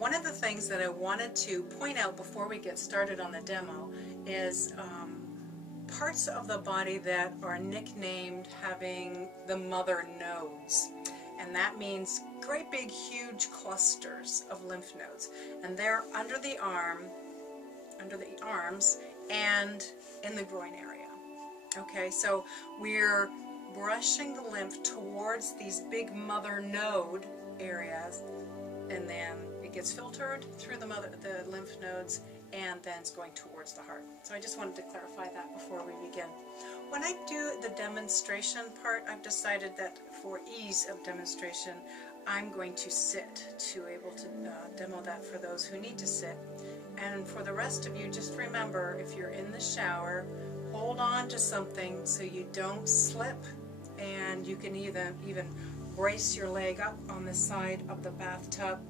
one of the things that I wanted to point out before we get started on the demo is parts of the body that are nicknamed having the mother nodes. And that means great big huge clusters of lymph nodes. And they're under the arms, and in the groin area. Okay, so we're brushing the lymph towards these big mother node areas, and then it gets filtered through the lymph nodes, and then it's going towards the heart. So I just wanted to clarify that before we begin. When I do the demonstration part, I've decided that for ease of demonstration, I'm going to sit to able to demo that for those who need to sit. And for the rest of you, just remember, if you're in the shower, hold on to something so you don't slip, and you can even brace your leg up on the side of the bathtub.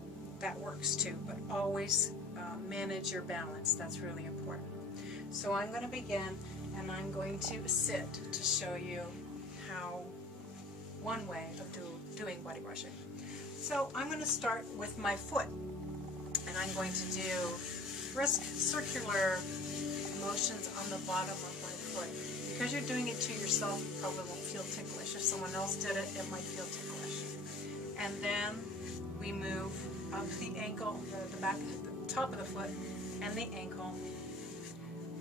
That works too, but always manage your balance. That's really important. So I'm going to begin, and I'm going to sit to show you how one way of doing body brushing. So I'm going to start with my foot, and I'm going to do brisk circular motions on the bottom of my foot. Because you're doing it to yourself, you probably won't feel ticklish. If someone else did it, it might feel ticklish. And then we move up the ankle, the back, the top of the foot, and the ankle,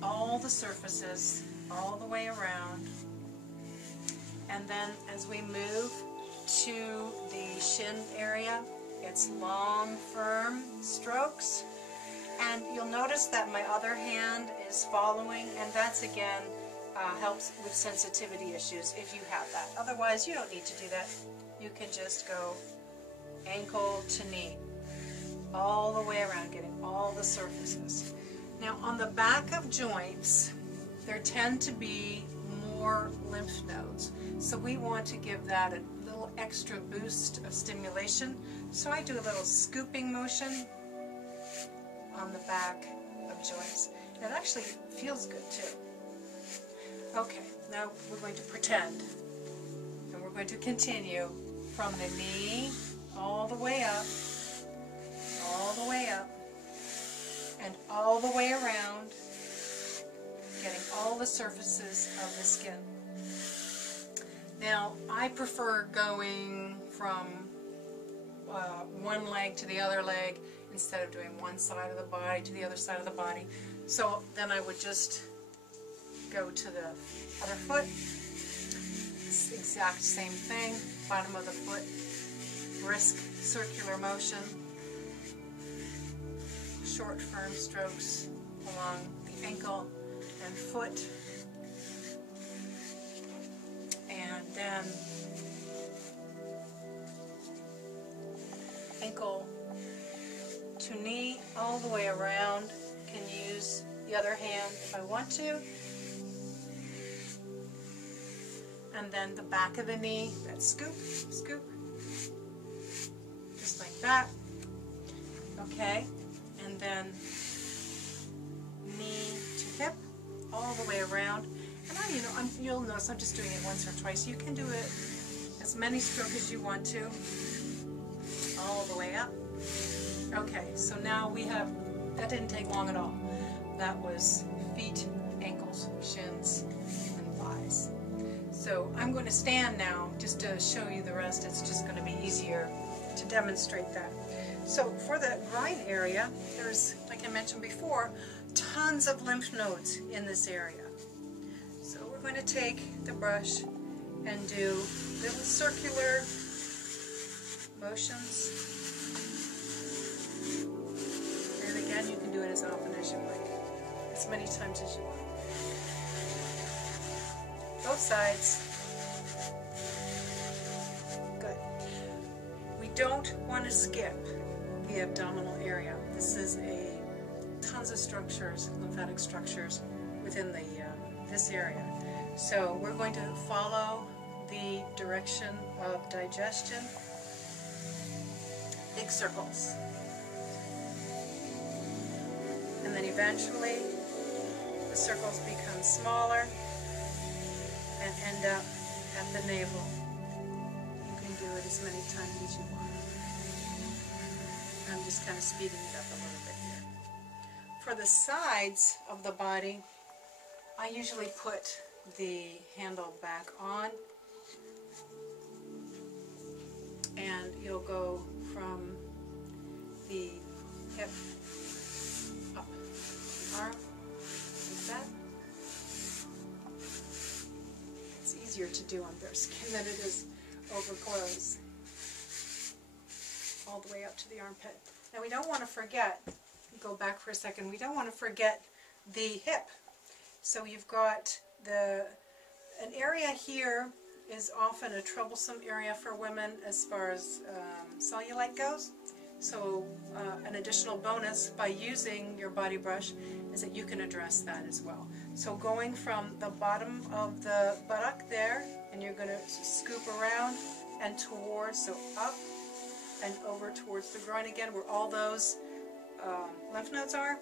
all the surfaces, all the way around. And then as we move to the shin area, it's long, firm strokes. And you'll notice that my other hand is following, and that's again helps with sensitivity issues if you have that. Otherwise, you don't need to do that. You can just go ankle to knee, all the way around, getting all the surfaces. Now, on the back of joints, there tend to be more lymph nodes. So we want to give that a little extra boost of stimulation. So I do a little scooping motion on the back of joints. It actually feels good too. Okay, now we're going to pretend, and we're going to continue from the knee all the way up, and all the way around, getting all the surfaces of the skin. Now, I prefer going from one leg to the other leg instead of doing one side of the body to the other side of the body. So then I would just go to the other foot. It's the exact same thing. Bottom of the foot, brisk circular motion, short firm strokes along the ankle and foot, and then ankle to knee all the way around. Can use the other hand if I want to. And then the back of the knee, that scoop, scoop, just like that. Okay, and then knee to hip, all the way around. And you'll notice I'm just doing it once or twice. You can do it as many strokes as you want to, all the way up. Okay, so now we have, that didn't take long at all. That was feet, ankles, shins, and thighs. So I'm going to stand now just to show you the rest. It's just going to be easier to demonstrate that. So for the groin area, there's, like I mentioned before, tons of lymph nodes in this area. So we're going to take the brush and do little circular motions. And again, you can do it as often as you like, as many times as you want. Both sides. Good. We don't want to skip the abdominal area. This is tons of structures, lymphatic structures within the this area. So we're going to follow the direction of digestion. Big circles. And then eventually the circles become smaller and end up at the navel. You can do it as many times as you want. I'm just kind of speeding it up a little bit here. For the sides of the body, I usually put the handle back on, and you'll go from the hip up the arm, like that. It's easier to do on bare skin than it is over clothes. All the way up to the armpit. Now we don't want to forget, go back for a second, we don't want to forget the hip. So you've got an area here is often a troublesome area for women as far as cellulite goes. So an additional bonus by using your body brush is that you can address that as well. So going from the bottom of the buttock there, and you're going to scoop around and towards, so up and over towards the groin again, where all those lymph nodes are.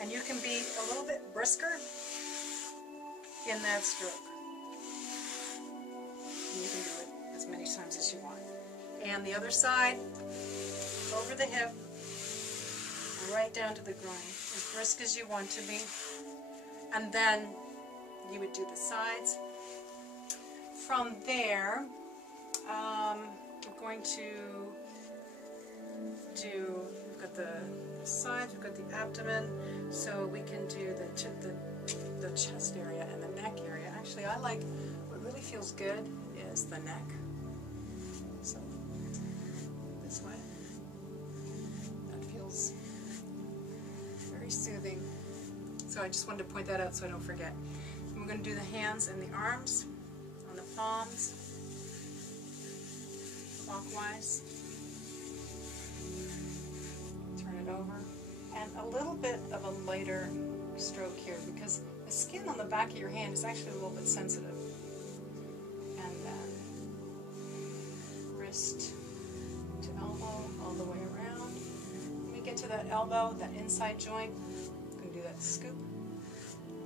And you can be a little bit brisker in that stroke. And you can do it as many times as you want. And the other side, over the hip, right down to the groin, as brisk as you want to be. And then you would do the sides. From there, we're going to we've got the sides, we've got the abdomen, so we can do the chest area and the neck area. Actually, I like, what really feels good is the neck. So, this way. That feels very soothing. So I just wanted to point that out so I don't forget. And we're going to do the hands and the arms on the palms, clockwise. Over, and a little bit of a lighter stroke here because the skin on the back of your hand is actually a little bit sensitive. And then wrist to elbow all the way around. When we get to that elbow, that inside joint, you can do that scoop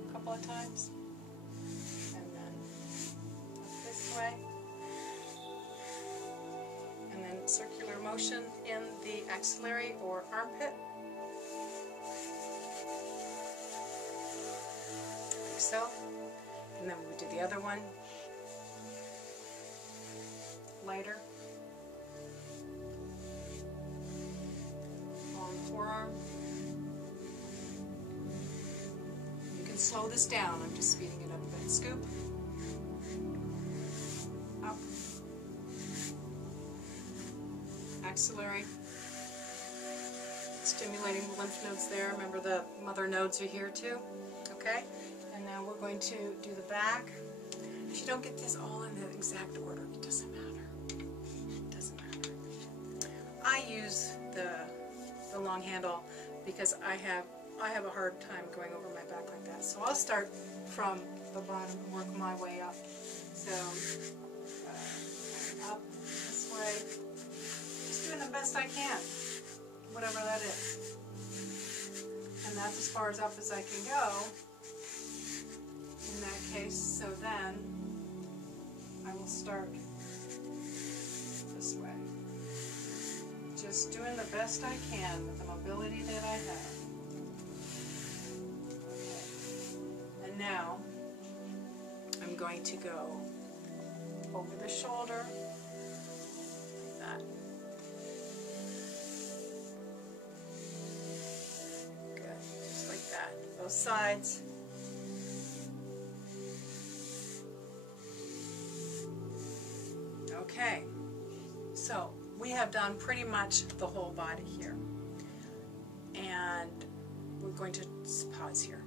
a couple of times, and then up this way. Circular motion in the axillary or armpit, like so. And then we do the other one, lighter, long forearm. You can slow this down, I'm just speeding it up a bit. Scoop, up, axillary, stimulating the lymph nodes there. Remember the mother nodes are here too. Okay? And now we're going to do the back. If you don't get these all in the exact order, it doesn't matter. It doesn't matter. I use the long handle because I have a hard time going over my back like that. So I'll start from the bottom and work my way up. So up this way. Doing the best I can, whatever that is. And that's as far as up as I can go in that case. So then I will start this way. Just doing the best I can with the mobility that I have. Okay. And now I'm going to go over the shoulder, like that. Both sides. Okay, so we have done pretty much the whole body here, and we're going to pause here.